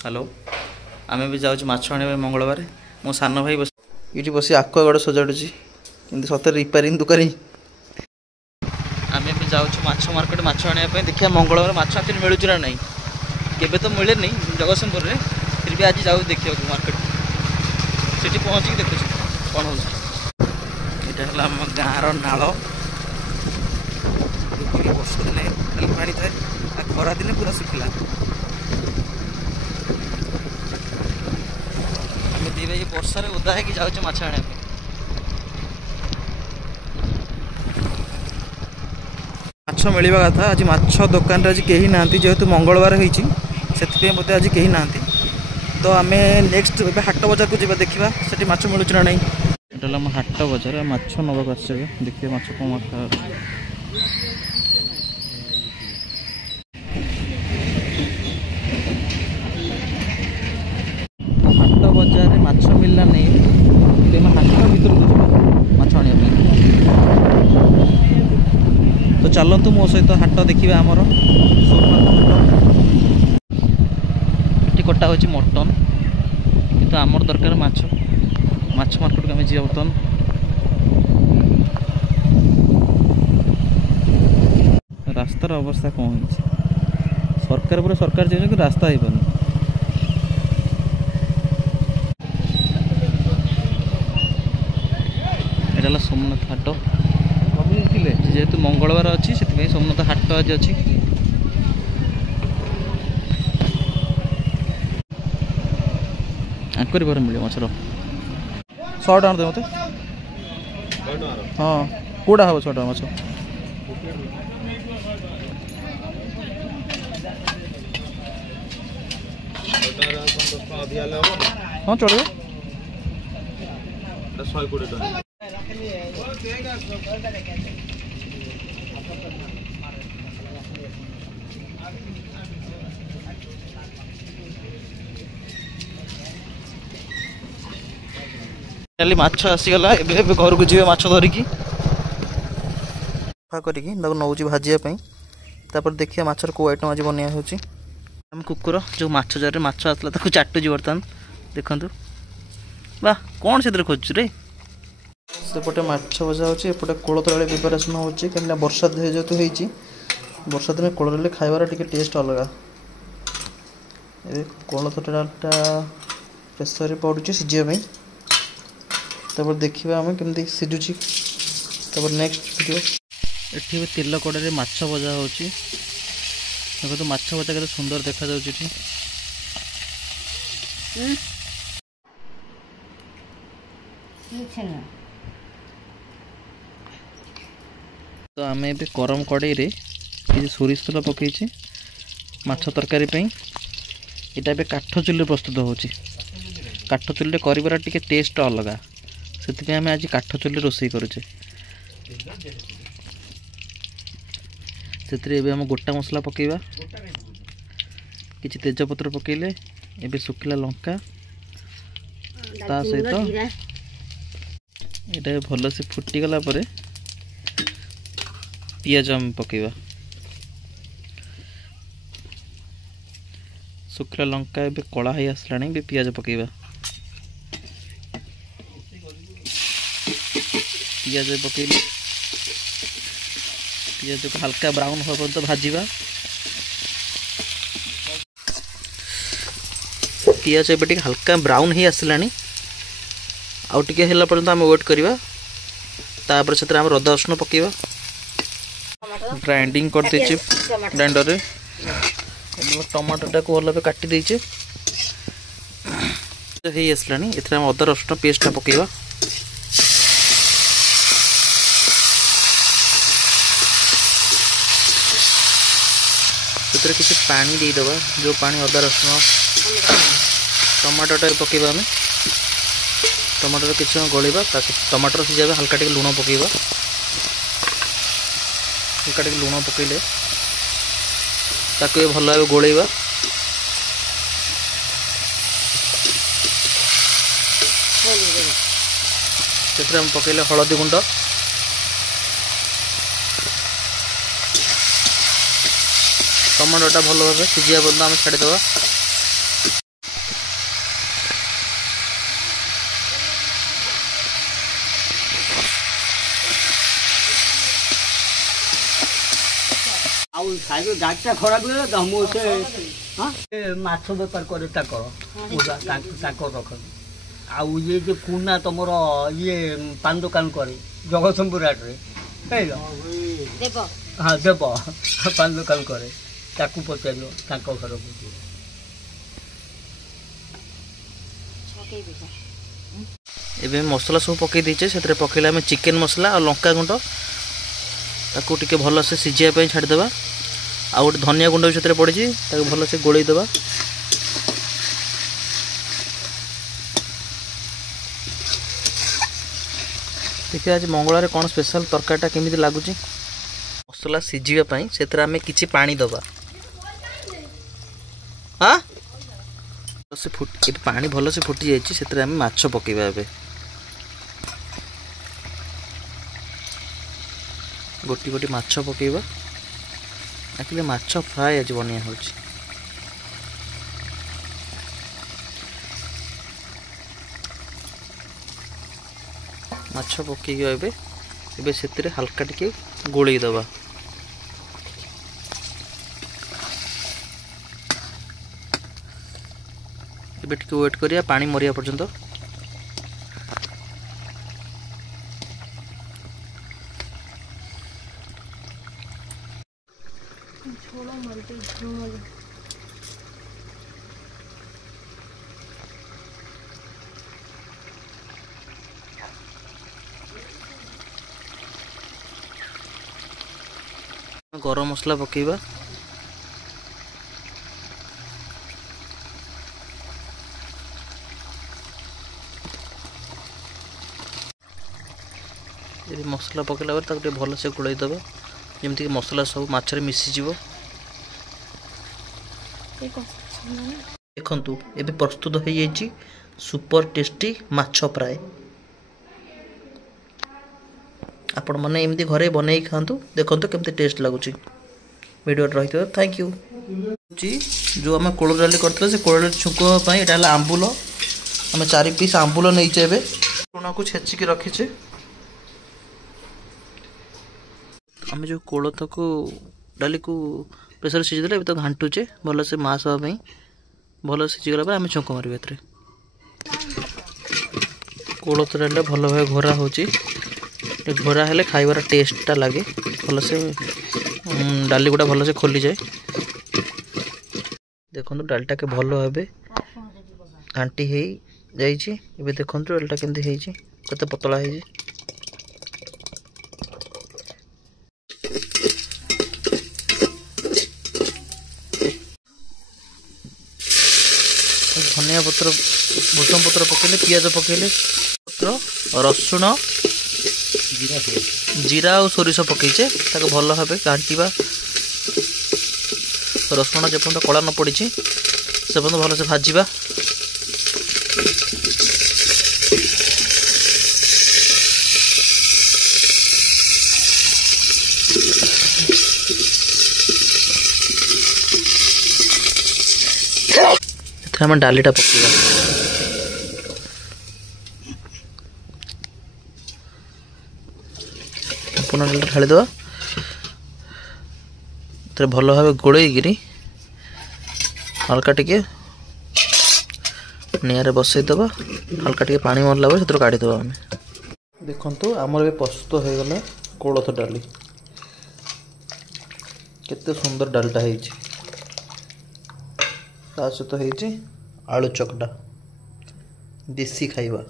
Hello आम भी जाऊँ माछ आने मंगलवार मो सान भाई बस ये बस आक्वागार्ड सजाड़ुची कि सतरे रिपेयरिंग दुकान आम भी जाऊँ माछ मार्केट माछ आने देखिए मंगलवार माछ आखिर मिलूँ ना नहीं केवे तो मिले नहीं जगतसिंहपुर में फिर भी आज जाऊँ देखा मार्केट से पहुँचिक देखुच कौन हो यहाँ आम गाँव नाल वर्ष दिने खाली पानी थाए खरा दिने पूरा सुखिला आम दी भाई वर्षा ओदा है जाऊँ माछ आने माछ मिलवा कथा आज माछ दुकान आज कहीं ना जेहेतु मंगलवार होती मत आज कहीं ना तो आम नेक्स्ट हाट बजार को जा देखा से माछ मिलूँ ना नहीं यहाँ हाट बजार माछ नवाक आसे देखिए माछ कौन हाट बजार माछ मिलला नहीं हाट भर माछ आने तो चलतु मो सहित हाट देखा आमर ये कटा हो मटन कि आमर दरकार माछ माछ मार्केट को आम जा बर्तमान रास्तार अवस्था कौन हो सरकार पूरा सरकार चाहिए कि रास्ता हो पानी यहाँ सोमनाथ हाट जेहेतु मंगलवार अच्छी से सोमनाथ हाट आज अच्छी आंकर बार मिले मछर 100 टका दे मत हाँ कौटा हम 100 टका माछ हाँ चलो 120 माछ आसीगला घर को जी माछ धरिकी करके नौ भाजापी देखिए माछर को आइटम आज बनया हो कुकुर जो माछ जार माछ आसला चाटुची बर्तमान देखु वाह कौन से खोजु रे सेपटे माछ भजा होपटे कोलथ डाली प्रिपेरेसन हो कहीं वर्षा जेहेतु होती वर्षा दिन कोलथ डाली खाइबार टे टेस्ट अलग कोलथ डालटा प्रेसर पड़ुची सिझापी तब देखा आम कमी सिझुची तब नेक्स्ट वीडियो ये तेल कड़े माछ भजा हो देखो माछ भजा के सुंदर देखा जाऊँ तो आम ए गरम कड़े कि सोरिष तेल पकईचे माछ तरकारी यहाँ ए काठ चुल्ली प्रस्तुत हो काठ चुल्ली कर टेस्ट अलग से आम आज काठ चुल्ली रोषे करुचे से आम गोटा मसला पकेबा किसी तेजपत्र पकेले एबे सुखिला लंका ता सहित ये भल से फुटीगला पियाज आम पकेबा सुखिला लंका एबे कला हो आसला पियाज पकेबा पियाज पकेले पियाज को हल्का ब्राउन हो पर्यंत भाजवा पियाज एबे हल्का ब्राउन ही आसला आउ टिके होला पर्यंत आम वेट करवा तापर से रदा रसुण पकेबा ग्राइंडिंग कर देचे ग्राइंडर रे टमाटोटा को भल काटी देचे हे आसला एथरा अदा रसुण पेस्टा पकेबा से किसी पानी देदबा जो पानी अदा रसुण टमाटोटा पकेबा आम टमाटर किसी गलवा टमाटर सीझा हल्का टे लुण पकेबा हल्का टे लुण पकेले ताको भल भाव गोलेबा से पकेले हलदी गुंड टमाटोटा भल भाव सीझा पर्यंत आम छाड़ीदे। ଖାଇବେ ଗାଡ଼ିଟା ଖରାପ ହେଇଗଲା ତ ମୁଁ ସେ ମାଛ ବେପାର କରେ ତାଙ୍କର ତାଙ୍କର ରଖନ୍ତି। ଆଉ ଇଏ ଯେ କୁନା ତମର ଇଏ ପାନ ଦୋକାନ କରେ ଜଗତସିଂହପୁର ହାଟରେ ହେଇଲ ହଁ ଦେବ ପାନ ଦୋକାନ କରେ ତାକୁ ପଚାରିବ ତାଙ୍କ ଘରକୁ। ଏବେ ମସଲା ସବୁ ପକାଇ ଦେଇଛେ ସେଥିରେ ପକାଇଲେ ଆମେ ଚିକେନ ମସଲା ଆଉ ଲଙ୍କା ଗୁଣ୍ଡ ତାକୁ ଟିକେ ଭଲସେ ସିଝିବା ପାଇଁ ଛାଡ଼ିଦେବା। ଆଉ ଗୋଟେ ଧନିଆ ଗୁଣ୍ଡ ବି ସେଥିରେ ପଡ଼ିଛି ତାକୁ ଭଲସେ ଗୋଳେଇ ଦେବା। ଦେଖିବା ଆଜି ମଙ୍ଗଳବାର କ'ଣ ସ୍ପେଶାଲ ତରକାରୀଟା କେମିତି ଲାଗୁଛି। ମସଲା ସିଝିବା ପାଇଁ ସେଥିରେ ଆମେ କିଛି ପାଣି ଦେବା। ହଁ ଏବେ ପାଣି ଭଲସେ ଫୁଟି ଯାଇଛି ସେଥିରେ ଆମେ ମାଛ ପକାଇବା। ଏବେ ଗୋଟି ଗୋଟି ମାଛ ପକାଇବା। ଆକ୍ଚୁଆଲି ମାଛ ଫ୍ରାଏ ଆଜି ବନିଆ ହେଉଛି। ମାଛ ପକାଇକି ଏବେ ସେଥିରେ ହାଲକା ଟିକେ ଗୋଳେଇ ଦେବା। ଏବେ ଟିକେ ୱେଟ୍ କରିବା ପାଣି ମରିବା ପର୍ଯ୍ୟନ୍ତ। ଗରମ ମସଲା ପକାଇବା। ମସଲା ପକାଇଲା ପରେ ତାକୁ ଟିକେ ଭଲସେ ଗୋଳେଇ ଦେବା ଯେମିତିକି ମସଲା ସବୁ ମାଛରେ ମିଶିଯିବ। ଦେଖନ୍ତୁ ଏବେ ପ୍ରସ୍ତୁତ ହୋଇଯାଇଛି ସୁପର ଟେଷ୍ଟି ମାଛ ଫ୍ରାଏ। ଆପଣମାନେ ଏମିତି ଘରେ ବନେଇକି ଖାଆନ୍ତୁ, ଦେଖନ୍ତୁ କେମିତି ଟେଷ୍ଟ ଲାଗୁଛି। ଭିଡ଼ିଓରେ ରହିଥିବ ଥ୍ୟାଙ୍କ ୟୁ। ଯେଉଁ ଆମେ କୋଳଥ ଡାଲି କରିଥିଲେ ସେ କୋଳଥ ଡାଲି ଛୁଙ୍କ ପାଇଁ ଏଇଟା ହେଲା ଆମ୍ବୁଲ। ଆମେ 4 ପିସ୍ ଆମ୍ବୁଲ ନେଇଛେ। ଏବେ ଲୁଣକୁ ଛେଚିକି ରଖିଛେ। ଆମେ ଯେଉଁ କୋଳଥକୁ ଡାଲିକୁ ପ୍ରେସର ସିଝିଦେଲେ ଏବେ ତ ଘାଣ୍ଟୁଛେ ଭଲସେ ମାସ୍ ହେବା ପାଇଁ। ଭଲ ସିଝିଗଲା ପରେ ଆମେ ଛୁଙ୍କ ମାରିବା। ଏଥିରେ କୋଳଥ ଡାଲିଟା ଭଲ ଭାବେ ଘୋରା ହେଉଛି। ଘୋରା ହେଲେ ଖାଇବାର ଟେଷ୍ଟଟା ଲାଗେ ଭଲସେ, ଡାଲି ଗୁଡ଼ା ଭଲସେ ଖୋଲିଯାଏ। ଦେଖନ୍ତୁ ଡାଲିଟାକେ ଭଲ ଭାବେ ଘାଣ୍ଟି ହେଇଯାଇଛି। ଏବେ ଦେଖନ୍ତୁ ଡାଲିଟା କେମିତି ହେଇଛି, କେତେ ପତଳା ହେଇଛି। ଧନିଆ ପତ୍ର ଭୃଷଙ୍ଗ ପତ୍ର ପକାଇଲେ, ପିଆଜ ପକାଇଲେ, ପତ୍ର ରସୁଣ ଜିରା ଆଉ ସୋରିଷ ପକାଇଛେ। ତାକୁ ଭଲ ଭାବେ ଘାଣ୍ଟିବା। ରସୁଣ ଯେପର୍ଯ୍ୟନ୍ତ କଳା ନ ପଡ଼ିଛି ସେ ପର୍ଯ୍ୟନ୍ତ ଭଲସେ ଭାଜିବା। ଏଥିରେ ଆମେ ଡାଲିଟା ପକାଇବା। ସମ୍ପୂର୍ଣ୍ଣ ଡାଲିଟା ଢାଳିଦେବା। ଏଥିରେ ଭଲ ଭାବେ ଗୋଳେଇକିରି ହାଲକା ଟିକେ ନିଆଁରେ ବସେଇଦେବା। ହାଲକା ଟିକେ ପାଣି ମରିଲା ପରେ ସେଥିରୁ କାଢ଼ିଦେବା ଆମେ। ଦେଖନ୍ତୁ ଆମର ଏବେ ପ୍ରସ୍ତୁତ ହୋଇଗଲା କୋଳଥ ଡାଲି। କେତେ ସୁନ୍ଦର ଡାଲିଟା ହେଇଛି। ତା ସହିତ ହେଇଛି ଆଳୁ ଚକଟା, ଦେଶୀ ଖାଇବା।